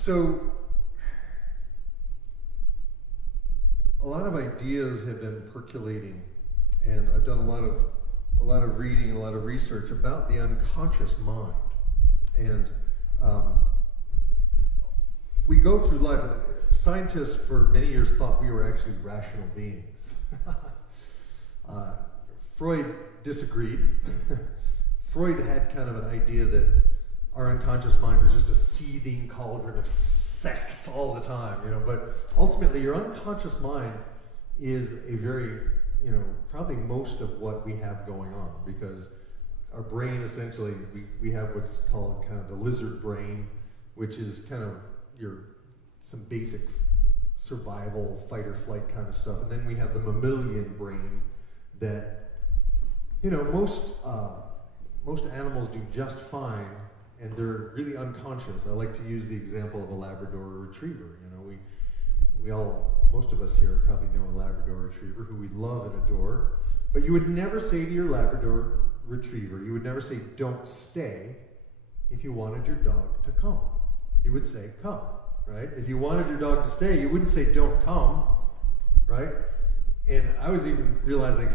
So a lot of ideas have been percolating, and I've done a lot of reading and a lot of research about the unconscious mind. And we go through life. Scientists for many years thought we were actually rational beings. Freud disagreed. Freud had kind of an idea that our unconscious mind was just a seething cauldron of sex all the time, but ultimately your unconscious mind is a very, probably most of what we have going on, because our brain essentially, we have what's called kind of the lizard brain, which is kind of some basic survival, fight or flight kind of stuff. And then we have the mammalian brain that, most animals do just fine, and they're really unconscious. I like to use the example of a Labrador retriever. Most of us here probably know a Labrador retriever who we love and adore, but you would never say to your Labrador retriever, you would never say, don't stay, if you wanted your dog to come. You would say, come, right? If you wanted your dog to stay, you wouldn't say, don't come, right? And I was even realizing,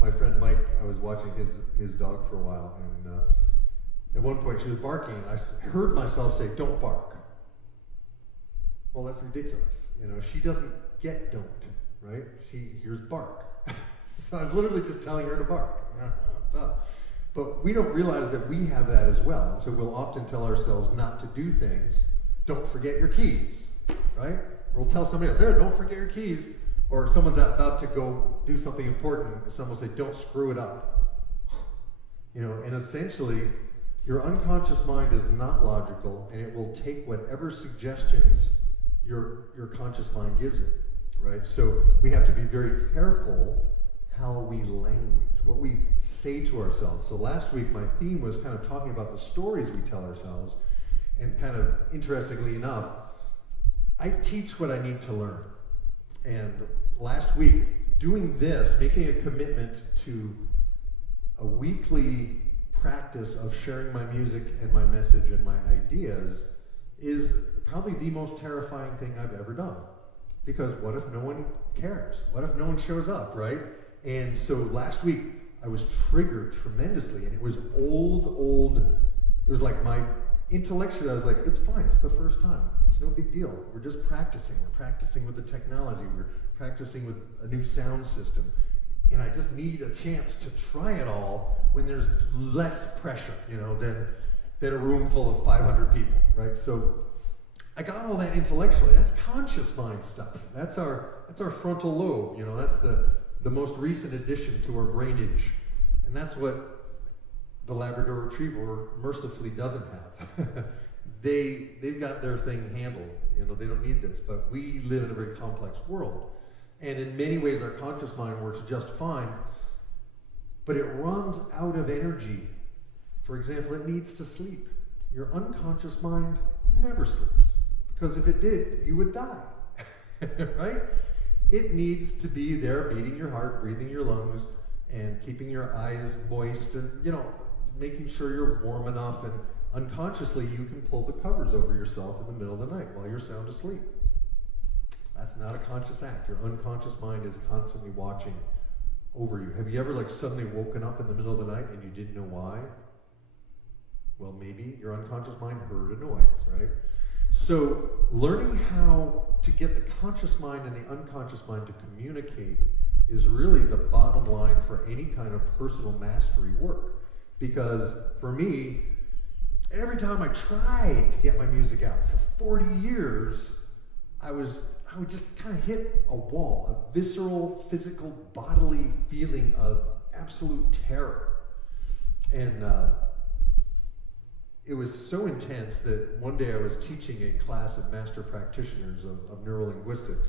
my friend Mike, I was watching his dog for a while, and at one point she was barking, and I heard myself say, don't bark. Well, that's ridiculous. She doesn't get don't, right? She hears bark. So I was literally just telling her to bark. But we don't realize that we have that as well. And so we'll often tell ourselves not to do things. Don't forget your keys, right? Or we'll tell somebody else, hey, don't forget your keys. Or someone's about to go do something important, and someone will say, don't screw it up. And essentially, your unconscious mind is not logical, and it will take whatever suggestions your conscious mind gives it, right? So we have to be very careful how we language, what we say to ourselves. So last week, my theme was kind of talking about the stories we tell ourselves, and kind of interestingly enough, I teach what I need to learn. And last week, doing this, making a commitment to a weekly practice of sharing my music and my message and my ideas is probably the most terrifying thing I've ever done. Because what if no one cares? What if no one shows up, right? And so last week, I was triggered tremendously, and it was old, it was like my intellectually, I was like, it's fine, it's the first time. It's no big deal. We're just practicing. We're practicing with the technology. We're practicing with a new sound system. And I just need a chance to try it all when there's less pressure, than a room full of 500 people, right? So I got all that intellectually. That's conscious mind stuff. That's our frontal lobe, that's the most recent addition to our brainage. And that's what the Labrador Retriever mercifully doesn't have. They've got their thing handled. They don't need this. But we live in a very complex world. And in many ways, our conscious mind works just fine, but it runs out of energy. For example, it needs to sleep. Your unconscious mind never sleeps, because if it did, you would die, right? It needs to be there, beating your heart, breathing your lungs, and keeping your eyes moist, and making sure you're warm enough, and unconsciously you can pull the covers over yourself in the middle of the night while you're sound asleep. That's not a conscious act. Your unconscious mind is constantly watching over you. Have you ever suddenly woken up in the middle of the night and you didn't know why? Well, maybe your unconscious mind heard a noise, right? So learning how to get the conscious mind and the unconscious mind to communicate is really the bottom line for any kind of personal mastery work. Because for me, every time I tried to get my music out for 40 years, I would just kind of hit a wall, a visceral, physical, bodily feeling of absolute terror. And it was so intense that one day I was teaching a class of master practitioners of neurolinguistics.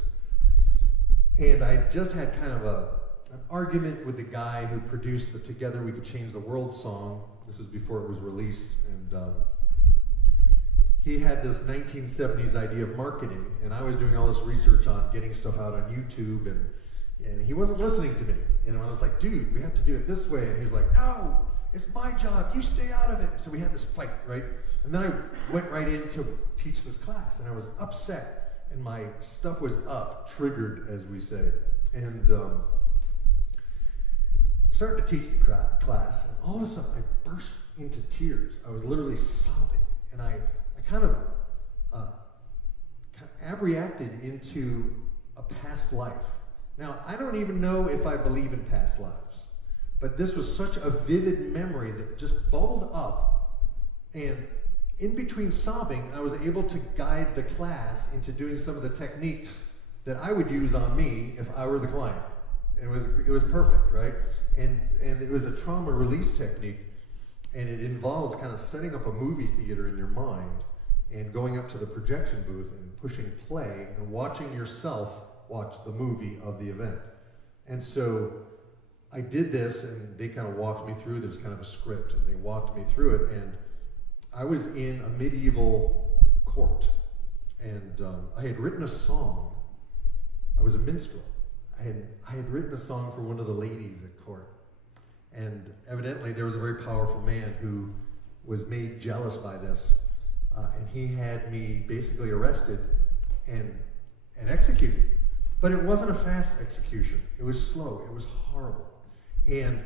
And I just had kind of an argument with the guy who produced the Together We Could Change the World song. This was before it was released. And he had this 1970s idea of marketing, and I was doing all this research on getting stuff out on YouTube, and he wasn't listening to me. I was like, dude, we have to do it this way. And he was like, no, It's my job, you stay out of it. So we had this fight, right? And then I went right in to teach this class, and I was upset, and my stuff was up, triggered, as we say. And started to teach the class, and all of a sudden I burst into tears. I was literally sobbing, and I kind of abreacted into a past life. Now, I don't even know if I believe in past lives, but this was such a vivid memory that just bubbled up, and in between sobbing, I was able to guide the class into doing some of the techniques that I would use on me if I were the client. It was perfect, right? And it was a trauma release technique, and it involves kind of setting up a movie theater in your mind and going up to the projection booth and pushing play and watching yourself watch the movie of the event. And so I did this, and they kind of walked me through. There's kind of a script, and they walked me through it, and I was in a medieval court, and I had written a song. I was a minstrel. I had written a song for one of the ladies at court, and evidently there was a very powerful man who was made jealous by this, and he had me basically arrested and executed. But it wasn't a fast execution. It was slow. It was horrible. And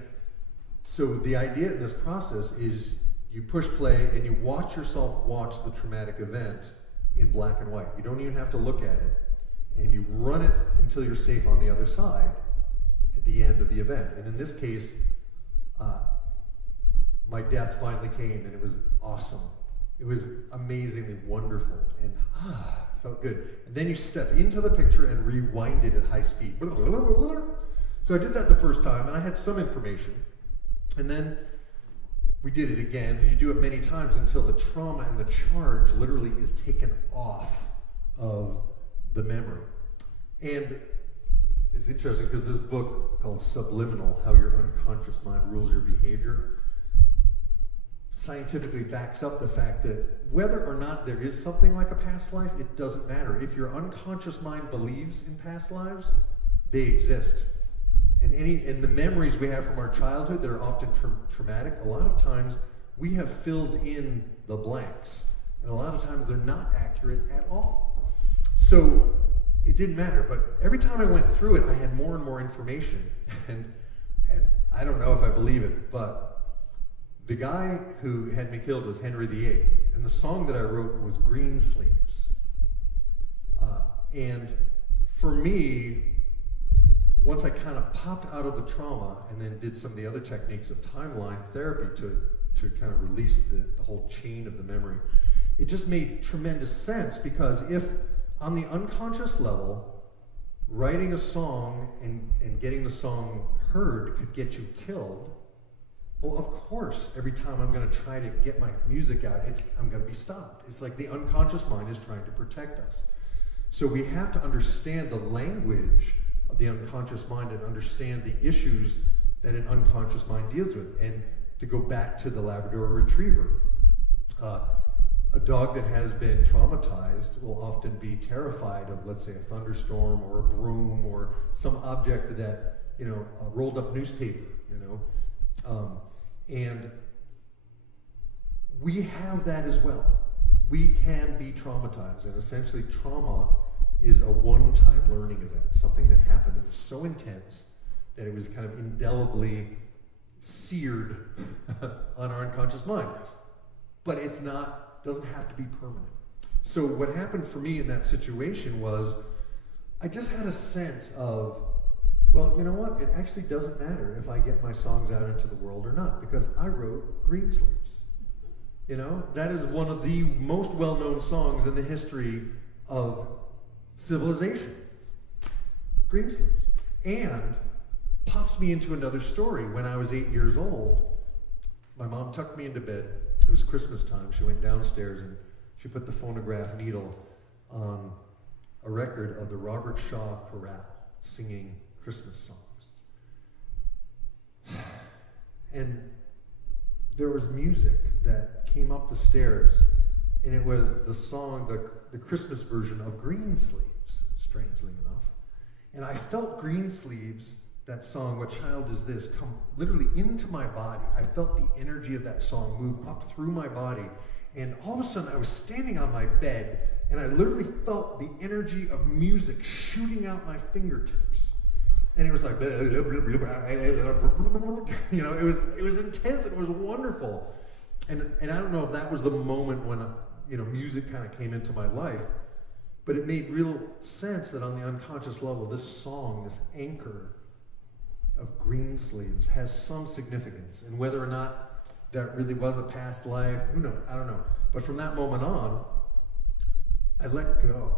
so the idea in this process is you push play and you watch yourself watch the traumatic event in black and white. You don't even have to look at it. And you run it until you're safe on the other side at the end of the event. And in this case, my death finally came, and it was awesome. It was amazingly wonderful, and felt good. And then you step into the picture and rewind it at high speed. So I did that the first time, and I had some information. And then we did it again, and you do it many times until the trauma and the charge literally is taken off of the memory. And it's interesting because this book called Subliminal, How Your Unconscious Mind Rules Your Behavior, scientifically backs up the fact that whether or not there is something like a past life, it doesn't matter. If your unconscious mind believes in past lives, they exist. And the memories we have from our childhood that are often traumatic, a lot of times we have filled in the blanks. And a lot of times they're not accurate at all. So it didn't matter, but every time I went through it, I had more and more information. And I don't know if I believe it, but the guy who had me killed was Henry VIII, and the song that I wrote was Green Sleeves. And for me, once I kind of popped out of the trauma and then did some of the other techniques of timeline therapy to kind of release the whole chain of the memory, it just made tremendous sense, because if on the unconscious level, writing a song and getting the song heard could get you killed, well, of course, every time I'm going to try to get my music out, I'm going to be stopped. It's like the unconscious mind is trying to protect us. So we have to understand the language of the unconscious mind and understand the issues that an unconscious mind deals with. And to go back to the Labrador Retriever, a dog that has been traumatized will often be terrified of, let's say, a thunderstorm or a broom or some object that, a rolled up newspaper, and we have that as well. We can be traumatized, and essentially trauma is a one-time learning event, something that happened that was so intense that it was kind of indelibly seared on our unconscious mind. But doesn't have to be permanent. So what happened for me in that situation was I just had a sense of, well, you know what? It actually doesn't matter if I get my songs out into the world or not, because I wrote Green Sleeves. That is one of the most well-known songs in the history of civilization. Green Sleeves. And pops me into another story. When I was 8 years old, my mom tucked me into bed. It was Christmas time. She went downstairs and she put the phonograph needle on a record of the Robert Shaw Chorale singing Christmas songs. And there was music that came up the stairs, and it was the song, the Christmas version of Green Sleeves, strangely enough. And I felt Green Sleeves that song, What Child Is This, come literally into my body. I felt the energy of that song move up through my body. And all of a sudden I was standing on my bed and I literally felt the energy of music shooting out my fingertips. And it was like, you know, it was intense, it was wonderful. And I don't know if that was the moment when, you know, music kind of came into my life, but it made real sense that on the unconscious level, this song, this anchor of Greensleeves has some significance. And whether or not that really was a past life, who knows, I don't know. But from that moment on, I let go.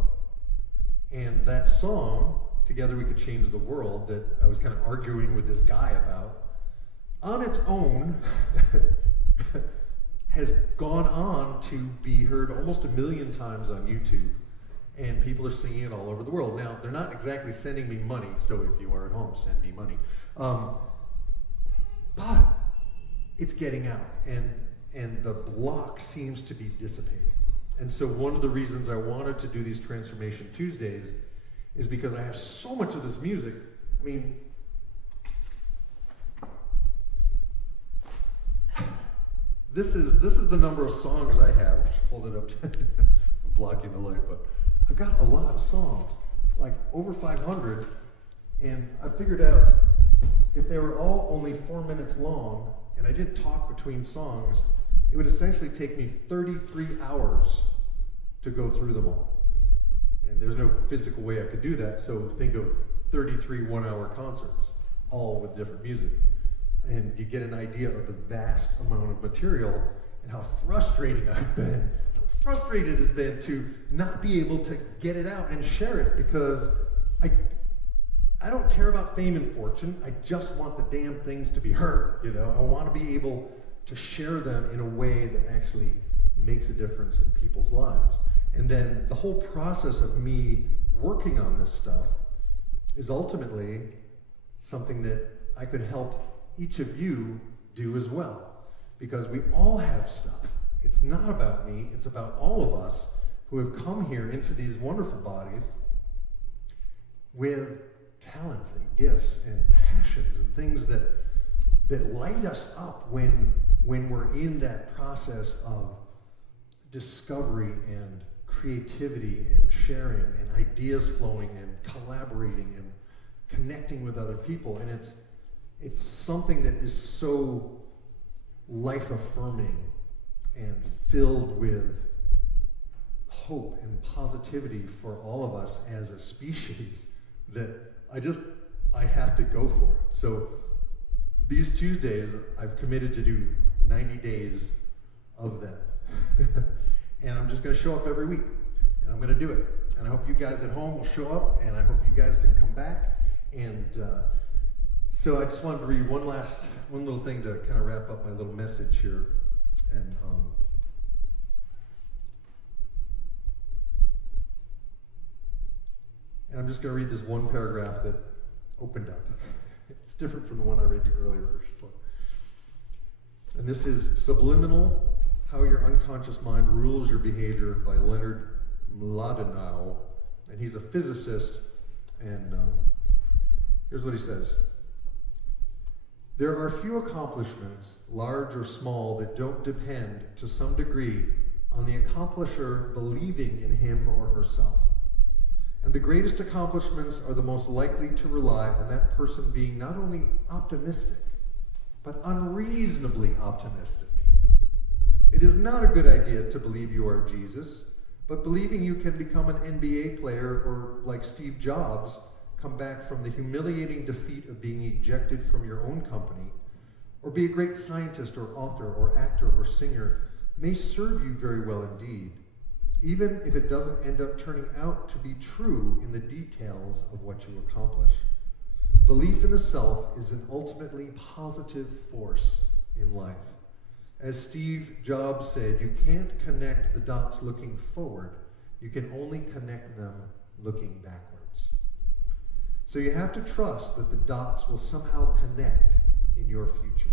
And that song, Together We Could Change the World, that I was kind of arguing with this guy about, on its own, has gone on to be heard almost 1 million times on YouTube, and people are singing it all over the world. Now, they're not exactly sending me money, so if you are at home, send me money. But it's getting out, and the block seems to be dissipating. And so one of the reasons I wanted to do these Transformation Tuesdays is because I have so much of this music. I mean, this is the number of songs I have. I should hold it up. I'm blocking the light, but I've got a lot of songs, like over 500, and I figured out if they were all only 4 minutes long, and I didn't talk between songs, it would essentially take me 33 hours to go through them all. And there's no physical way I could do that, so think of 33 one-hour concerts, all with different music. And you get an idea of the vast amount of material and how frustrating I've been. So frustrated it's been to not be able to get it out and share it, because I don't care about fame and fortune. I just want the damn things to be heard, you know? I want to be able to share them in a way that actually makes a difference in people's lives. And then the whole process of me working on this stuff is ultimately something that I could help each of you do as well, because we all have stuff. It's not about me, it's about all of us who have come here into these wonderful bodies with talents and gifts and passions and things that light us up when we're in that process of discovery and creativity and sharing and ideas flowing and collaborating and connecting with other people. And it's something that is so life-affirming and filled with hope and positivity for all of us as a species that I have to go for it. So these Tuesdays, I've committed to do 90 days of them. And I'm just going to show up every week, and I'm going to do it. And I hope you guys at home will show up, and I hope you guys can come back. And so I just wanted to read one little thing to kind of wrap up my little message here. And I'm just going to read this one paragraph that opened up. It's different from the one I read you earlier. And this is Subliminal: How Your Unconscious Mind Rules Your Behavior by Leonard Mlodinow. And he's a physicist. And here's what he says. There are few accomplishments, large or small, that don't depend to some degree on the accomplisher believing in him or herself. And the greatest accomplishments are the most likely to rely on that person being not only optimistic, but unreasonably optimistic. It is not a good idea to believe you are Jesus, but believing you can become an NBA player or, like Steve Jobs, come back from the humiliating defeat of being ejected from your own company, or be a great scientist or author or actor or singer may serve you very well indeed, even if it doesn't end up turning out to be true in the details of what you accomplish. Belief in the self is an ultimately positive force in life. As Steve Jobs said, you can't connect the dots looking forward. You can only connect them looking backwards. So you have to trust that the dots will somehow connect in your future.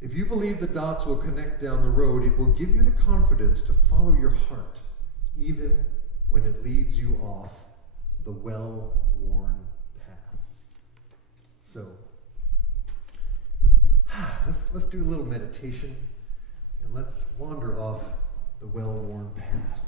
If you believe the dots will connect down the road, it will give you the confidence to follow your heart, even when it leads you off the well-worn path. So let's do a little meditation and let's wander off the well-worn path.